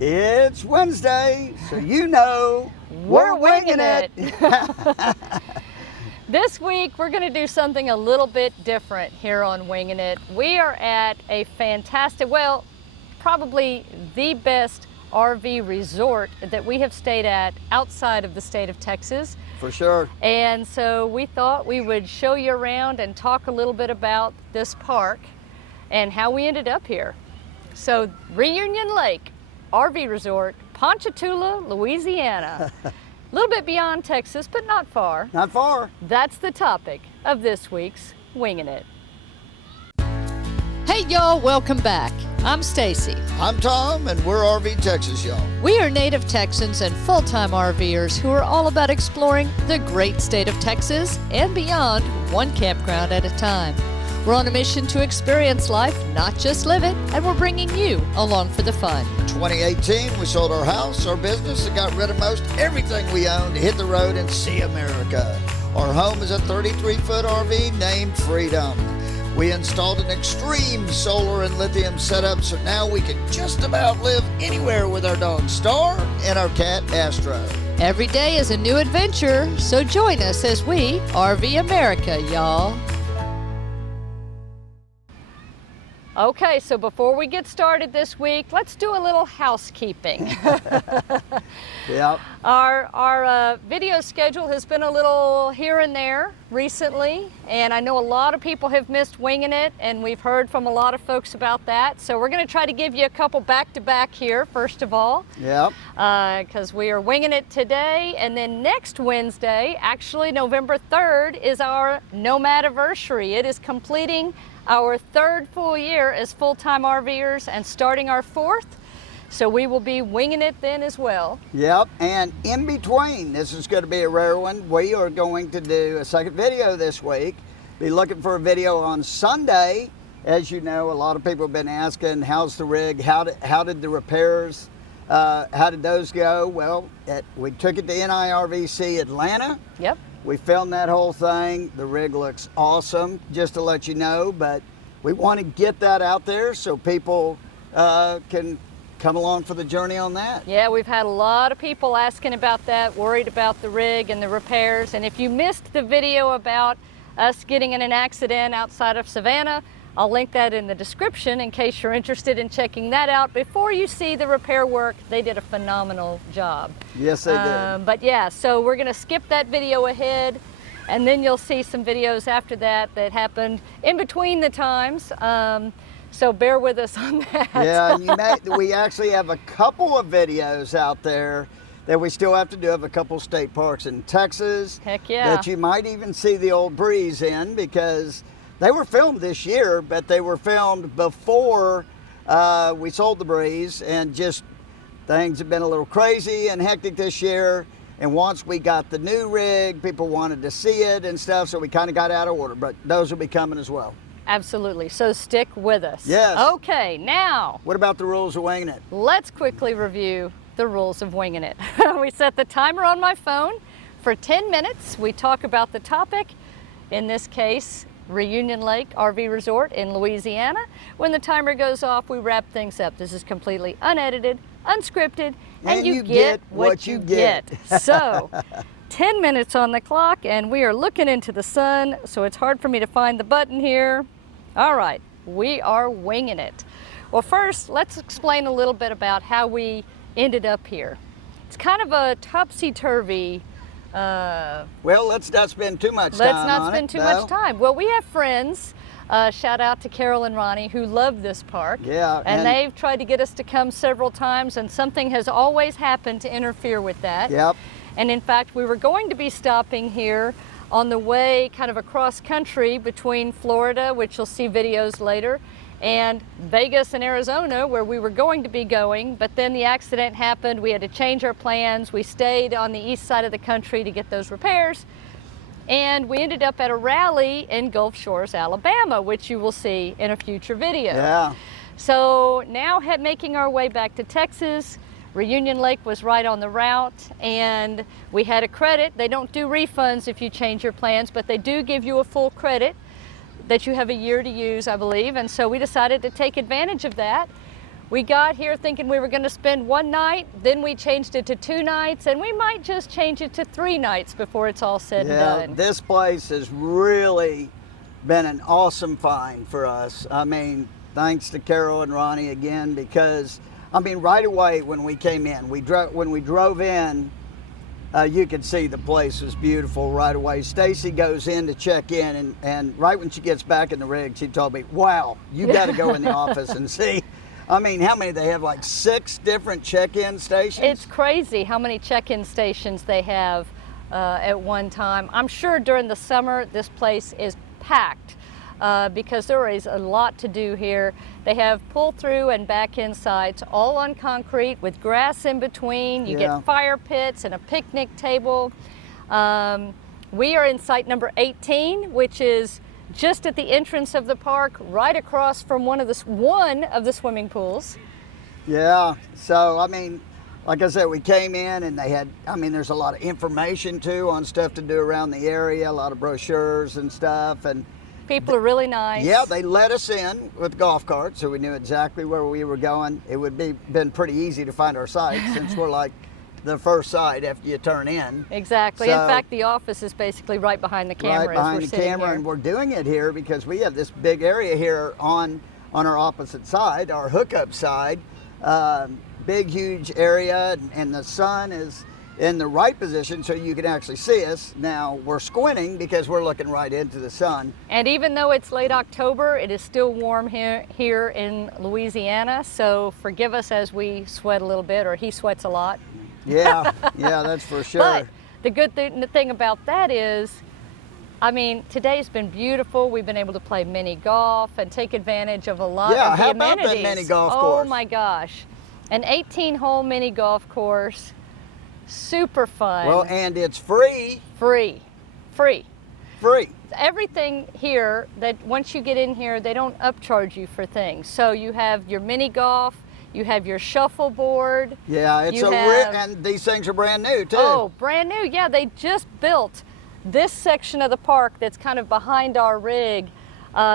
It's Wednesday, so you know we're winging it. This week we're going to do something a little bit different here on Wingin' It. We are at a fantastic, well, probably the best RV resort that we have stayed at outside of the state of Texas. For sure. And so we thought we would show you around and talk a little bit about this park and how we ended up here. So Reunion Lake RV Resort, Ponchatoula, Louisiana. A little bit beyond Texas, but not far. Not far. That's the topic of this week's Wingin' It. Hey y'all, welcome back. I'm Stacy. I'm Tom, and we're RV Texas, y'all. We are native Texans and full-time RVers who are all about exploring the great state of Texas and beyond, one campground at a time. We're on a mission to experience life, not just live it, and we're bringing you along for the fun. 2018, we sold our house, our business, and got rid of most everything we owned to hit the road and see America. Our home is a 33-foot RV named Freedom. We installed an extreme solar and lithium setup, so now we can just about live anywhere with our dog Star and our cat Astro. Every day is a new adventure, so join us as we RV America, y'all. Okay, so before we get started this week, let's do a little housekeeping. Yep. Our video schedule has been a little here and there recently, and I know a lot of people have missed Wingin' It, and we've heard from a lot of folks about that. So we're going to try to give you a couple back-to-back here, first of all. Yep. Because we are winging it today, and then next Wednesday, actually November 3rd, is our Nomadiversary. It is completing our third full year as full-time RVers and starting our fourth. So we will be winging it then as well. Yep, and in between, this is going to be a rare one. We are going to do a second video this week. Be looking for a video on Sunday. As you know, a lot of people have been asking, how's the rig? How did the repairs, how did those go? Well, we took it to NIRVC Atlanta. Yep. We filmed that whole thing. The rig looks awesome, just to let you know, but we want to get that out there so people can come along for the journey on that. Yeah, we've had a lot of people asking about that, worried about the rig and the repairs. And if you missed the video about us getting in an accident outside of Savannah, I'll link that in the description in case you're interested in checking that out. Before you see the repair work, they did a phenomenal job. Yes, they did. But yeah, so we're gonna skip that video ahead, and then you'll see some videos after that that happened in between the times. So bear with us on that. Yeah, and we actually have a couple of videos out there that we still have to do of a couple state parks in Texas. Heck yeah. That you might even see the old Breeze in, because they were filmed this year, but they were filmed before we sold the Breeze, and just things have been a little crazy and hectic this year. And once we got the new rig, people wanted to see it and stuff, so we kind of got out of order, but those will be coming as well. Absolutely, so stick with us. Yes. Okay, now. What about the rules of Wingin' It? Let's quickly review the rules of Wingin' It. We set the timer on my phone for 10 minutes. We talk about the topic, in this case, Reunion Lake RV Resort in Louisiana. When the timer goes off, we wrap things up. This is completely unedited, unscripted, and you get what you get. So, 10 minutes on the clock, and we are looking into the sun, so it's hard for me to find the button here. All right, we are winging it. Well, first, let's explain a little bit about how we ended up here. It's kind of a topsy-turvy. Well, let's not spend too much time Let's not spend too much time. Well, we have friends, shout out to Carol and Ronnie, who love this park. Yeah. And they've tried to get us to come several times, and something has always happened to interfere with that. Yep. And in fact, we were going to be stopping here on the way kind of across country between Florida, which you'll see videos later, and Vegas and Arizona, where we were going to be going, but then the accident happened. We had to change our plans. We stayed on the east side of the country to get those repairs, and we ended up at a rally in Gulf Shores, Alabama, which you will see in a future video. Yeah. So now making our way back to Texas. Reunion Lake was right on the route, and we had a credit. They don't do refunds if you change your plans, but they do give you a full credit that you have a year to use, I believe, and so we decided to take advantage of that. We got here thinking we were going to spend one night, then we changed it to 2 nights, and we might just change it to 3 nights before it's all said and done. This place has really been an awesome find for us. I mean, thanks to Carol and Ronnie again, because I mean, right away when we came in, when we drove in, you could see the place was beautiful right away. Stacy goes in to check in, and right when she gets back in the rig, she told me, "Wow, you got to go in the office and see." I mean, how many? They have like 6 different check-in stations? It's crazy how many check-in stations they have at one time. I'm sure during the summer this place is packed because there is a lot to do here. They have pull-through and back-in sites all on concrete with grass in between. You get fire pits and a picnic table. We are in site number 18, which is just at the entrance of the park, right across from one of the swimming pools. Yeah, so I mean, like I said, we came in and they had, I mean, there's a lot of information too on stuff to do around the area, a lot of brochures and stuff. And people are really nice. Yeah, they let us in with golf carts, so we knew exactly where we were going. It would been pretty easy to find our site since we're like the first site after you turn in. Exactly. So, in fact, the office is basically right behind the camera. Right behind the camera, here. And we're doing it here because we have this big area here on our opposite side, our hookup side. Big, huge area, and the sun is in the right position so you can actually see us. Now, we're squinting because we're looking right into the sun. And even though it's late October, it is still warm here in Louisiana, so forgive us as we sweat a little bit, or he sweats a lot. Yeah, that's for sure. But the good thing about that is, I mean, today's been beautiful. We've been able to play mini golf and take advantage of a lot of the how amenities. about that mini golf course? Oh my gosh. An 18-hole mini golf course. Super fun. Well, and it's free. Free. Everything here, that once you get in here, they don't upcharge you for things. So you have your mini golf, you have your shuffleboard. Yeah, and these things are brand new too. Oh, brand new. Yeah, they just built this section of the park that's kind of behind our rig.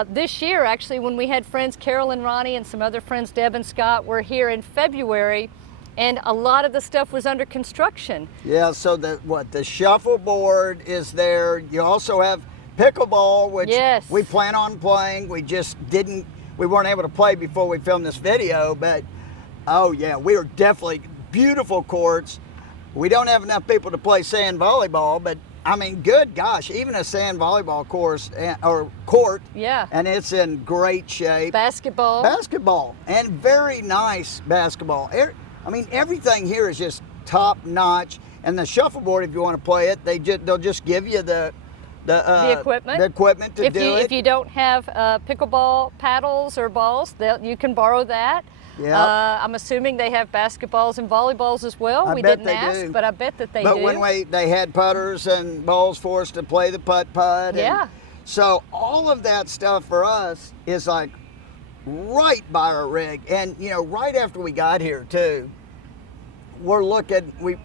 This year, actually, when we had friends, Carol and Ronnie and some other friends, Deb and Scott, were here in February, and a lot of the stuff was under construction. Yeah, so the shuffleboard is there. You also have pickleball, which we plan on playing. We weren't able to play before we filmed this video, but oh yeah, we are definitely beautiful courts. We don't have enough people to play sand volleyball, but I mean, good gosh, even a sand volleyball court, and it's in great shape. Basketball, and very nice basketball. I mean, everything here is just top notch. And the shuffleboard, if you want to play it, they'll just give you the equipment. The equipment to do it. If you don't have pickleball paddles or balls, you can borrow that. Yeah. I'm assuming they have basketballs and volleyballs as well. We didn't ask, but I bet that they do. But when they had putters and balls for us to play the putt. Yeah. So all of that stuff for us is like right by our rig. And, you know, right after we got here too, we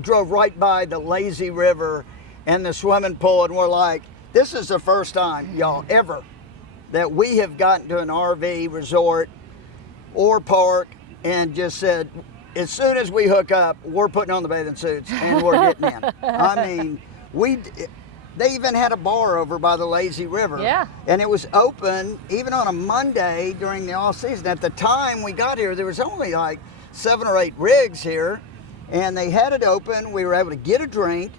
drove right by the lazy river and the swimming pool, and we're like, this is the first time, y'all, ever that we have gotten to an RV resort or park and just said, as soon as we hook up, we're putting on the bathing suits and we're getting in. I mean, they even had a bar over by the lazy river. Yeah. And it was open even on a Monday during the off season. At the time we got here, there was only like 7 or 8 rigs here, and they had it open. We were able to get a drink.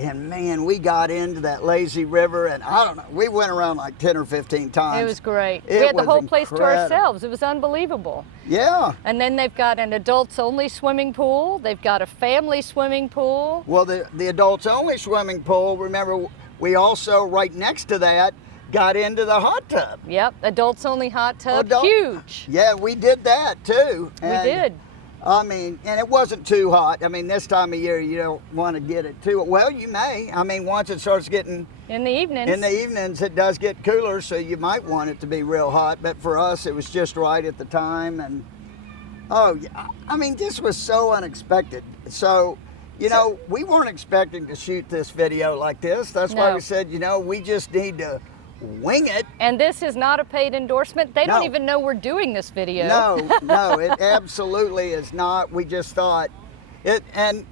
And man, we got into that lazy river, and I don't know, we went around like 10 or 15 times. It was great. We had the whole place to ourselves. It was unbelievable. Yeah. And then they've got an adults-only swimming pool. They've got a family swimming pool. Well, the adults-only swimming pool, remember, we also, right next to that, got into the hot tub. Yep, adults-only hot tub, huge. Yeah, we did that too. We did. I mean, and it wasn't too hot. I mean, this time of year, you don't want to get it too. Well, you may. I mean, once it starts getting... In the evenings. In the evenings, it does get cooler, so you might want it to be real hot. But for us, it was just right at the time. And, oh, I mean, this was so unexpected. So, you know, we weren't expecting to shoot this video like this. That's why we said, you know, we just need to Wing It. And this is not a paid endorsement. They don't No. even know we're doing this video. No, it absolutely is not. We just thought it, and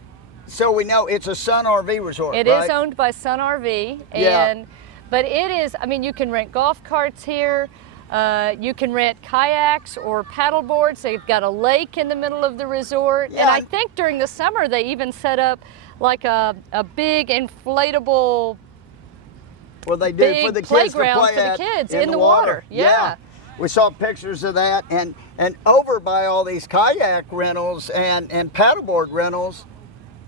so we know it's a Sun RV resort. It right? is owned by Sun RV, Yeah. but it is. I mean, you can rent golf carts here. You can rent kayaks or paddle boards. They've got a lake in the middle of the resort, Yeah. and I think during the summer they even set up like a big inflatable. Well, they do big for the kids to playground play for the at kids in the water. Yeah. We saw pictures of that, and over by all these kayak rentals and paddleboard rentals,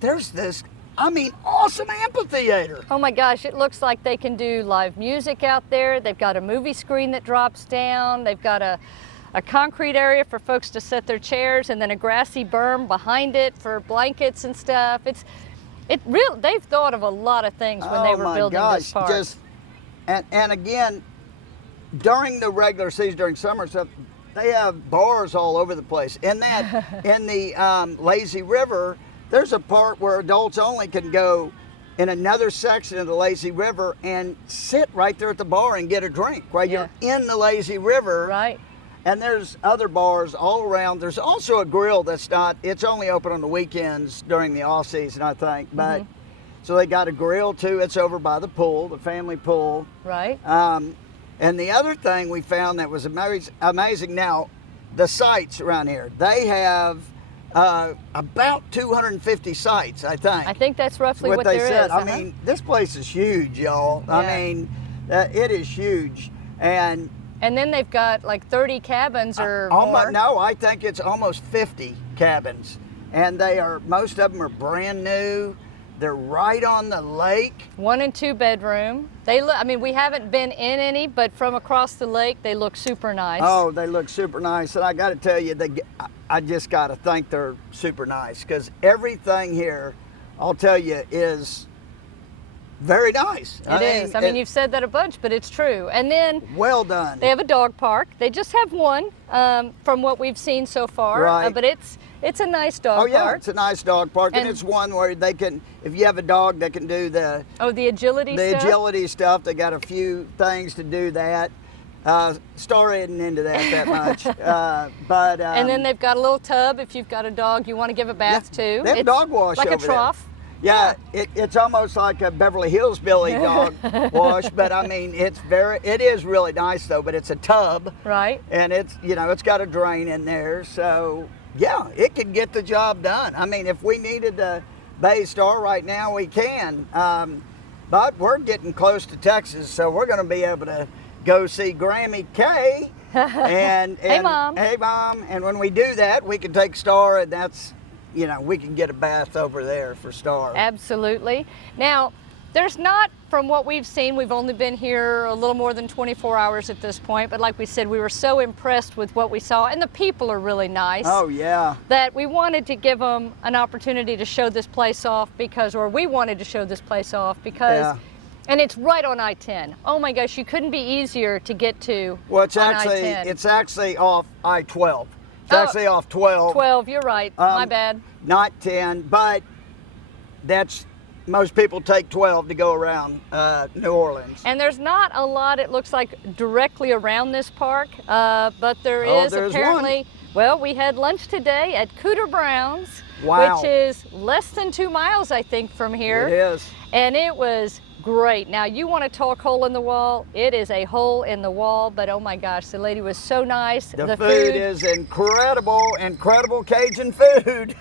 there's this, I mean, awesome amphitheater. Oh my gosh, it looks like they can do live music out there. They've got a movie screen that drops down. They've got a concrete area for folks to set their chairs, and then a grassy berm behind it for blankets and stuff. They've thought of a lot of things when they were building this park. And again, during the regular season, during summer stuff, they have bars all over the place. In the Lazy River, there's a part where adults only can go in another section of the Lazy River and sit right there at the bar and get a drink while you're in the Lazy River. Right. And there's other bars all around. There's also a grill it's only open on the weekends during the off season, I think. But so they got a grill too. It's over by the pool, the family pool. Right. And the other thing we found that was amazing. Now, the sites around here, they have about 250 sites, I think. I think that's roughly what they there said. is. I mean, this place is huge, y'all. Yeah. I mean, it is huge. And then they've got like 30 cabins or more. No, I think it's almost 50 cabins. And most of them are brand new. They're right on the lake. 1 and 2 bedroom. We haven't been in any, but from across the lake, they look super nice. Oh, they look super nice. And I got to tell you, I just got to think they're super nice, because everything here, I'll tell you, is very nice. It is. You've said that a bunch, but it's true. And then well done. They have a dog park. They just have one, from what we've seen so far. Right. But it's a nice dog park. Oh yeah, it's a nice dog park, and it's one where they can, if you have a dog, they can do the agility stuff. The agility stuff. They got a few things to do that. Star isn't into that much, but and then they've got a little tub if you've got a dog you want to give a bath to. They have dog wash like over a trough. there. Yeah, it's almost like a Beverly Hills Billy dog wash, but I mean, it is really nice though, but it's a tub. Right. And it's got a drain in there, so yeah, it could get the job done. I mean, if we needed to bathe Star right now, we can, but we're getting close to Texas, so we're gonna be able to go see Grammy K and Hey Mom. Hey Mom, and when we do that, we can take Star, and that's, we can get a bath over there for Star. Absolutely. Now, there's not, from what we've seen, we've only been here a little more than 24 hours at this point, but like we said, we were so impressed with what we saw, and the people are really nice. Oh, yeah. That we wanted to give them an opportunity to show this place off we wanted to show this place off because, yeah. And it's right on I-10. Oh my gosh, you couldn't be easier to get to. Well, it's actually off I-12. It's actually off 12. 12, you're right. My bad. Not 10, but most people take 12 to go around New Orleans. And there's not a lot, it looks like, directly around this park, but there's apparently, well, we had lunch today at Cooter Brown's, wow. which is less than 2 miles, I think, from here. It is. And it was great. Now, you want to talk hole in the wall? It is a hole in the wall, but oh my gosh, the lady was so nice. The food is incredible Cajun food.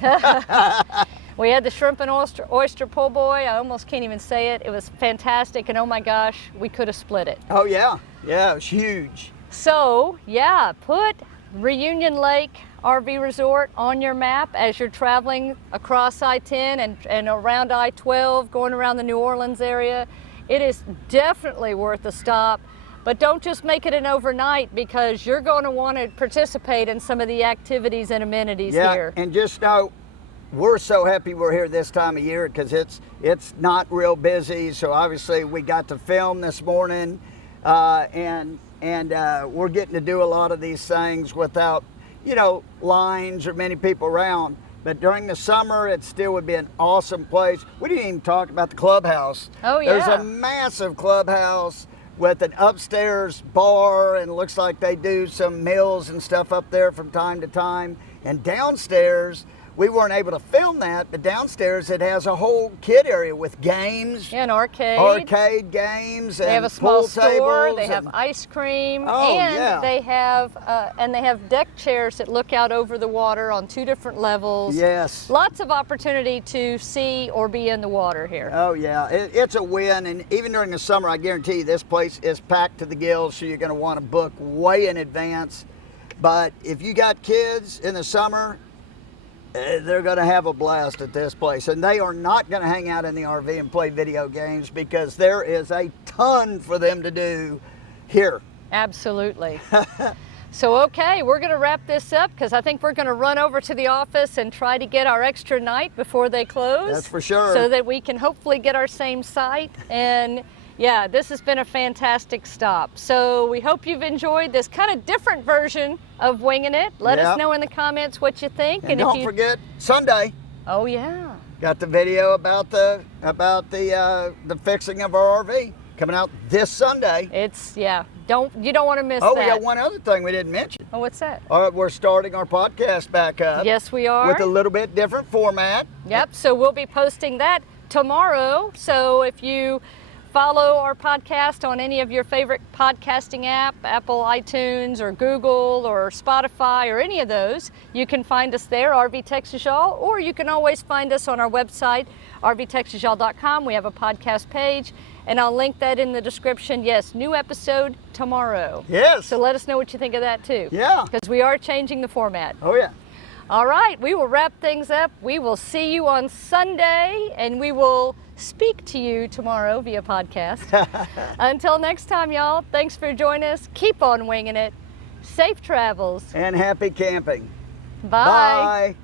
We had the shrimp and oyster po' boy. I almost can't even say it. It was fantastic, and oh my gosh, we could have split it. Oh yeah, it was huge. So yeah, put Reunion Lake RV Resort on your map as you're traveling across I-10 and around I-12, going around the New Orleans area. It is definitely worth a stop, but don't just make it an overnight, because you're going to want to participate in some of the activities and amenities here. And just know, we're so happy we're here this time of year, because it's not real busy. So obviously we got to film this morning, and we're getting to do a lot of these things without lines or many people around. But during the summer, it still would be an awesome place. We didn't even talk about the clubhouse. Oh yeah. There's a massive clubhouse with an upstairs bar, and looks like they do some meals and stuff up there from time to time. And downstairs, we weren't able to film that, but downstairs it has a whole kid area with games. Yeah, an arcade. Arcade games. They and have a small pool store. tables They have and- ice cream, Oh, and yeah. they have deck chairs that look out over the water on 2 different levels. Yes. Lots of opportunity to see or be in the water here. Oh yeah, it's a win, and even during the summer, I guarantee you this place is packed to the gills, so you're going to want to book way in advance. But if you got kids in the summer, they're going to have a blast at this place, and they are not going to hang out in the RV and play video games because there is a ton for them to do here. Absolutely. So, okay, we're going to wrap this up because I think we're going to run over to the office and try to get our extra night before they close. That's for sure. So that we can hopefully get our same site. And yeah, this has been a fantastic stop. So we hope you've enjoyed this kind of different version of Wingin' It. Let us Yep. know in the comments what you think. And don't forget Sunday. Oh yeah. Got the video about the fixing of our RV coming out this Sunday. You don't want to miss Oh, that. we got one other thing we didn't mention. Oh, what's that? We're starting our podcast back up. Yes, we are. With a little bit different format. Yep, so we'll be posting that tomorrow. So if you follow our podcast on any of your favorite podcasting app, Apple, iTunes, or Google, or Spotify, or any of those, you can find us there, RV Texas Y'all, or you can always find us on our website, rvtexasyall.com. We have a podcast page, and I'll link that in the description. Yes, new episode tomorrow. Yes. So let us know what you think of that too. Yeah. Because we are changing the format. Oh, yeah. All right, we will wrap things up. We will see you on Sunday, and we will speak to you tomorrow via podcast. Until next time, y'all, thanks for joining us. Keep on winging it. Safe travels. And happy camping. Bye. Bye.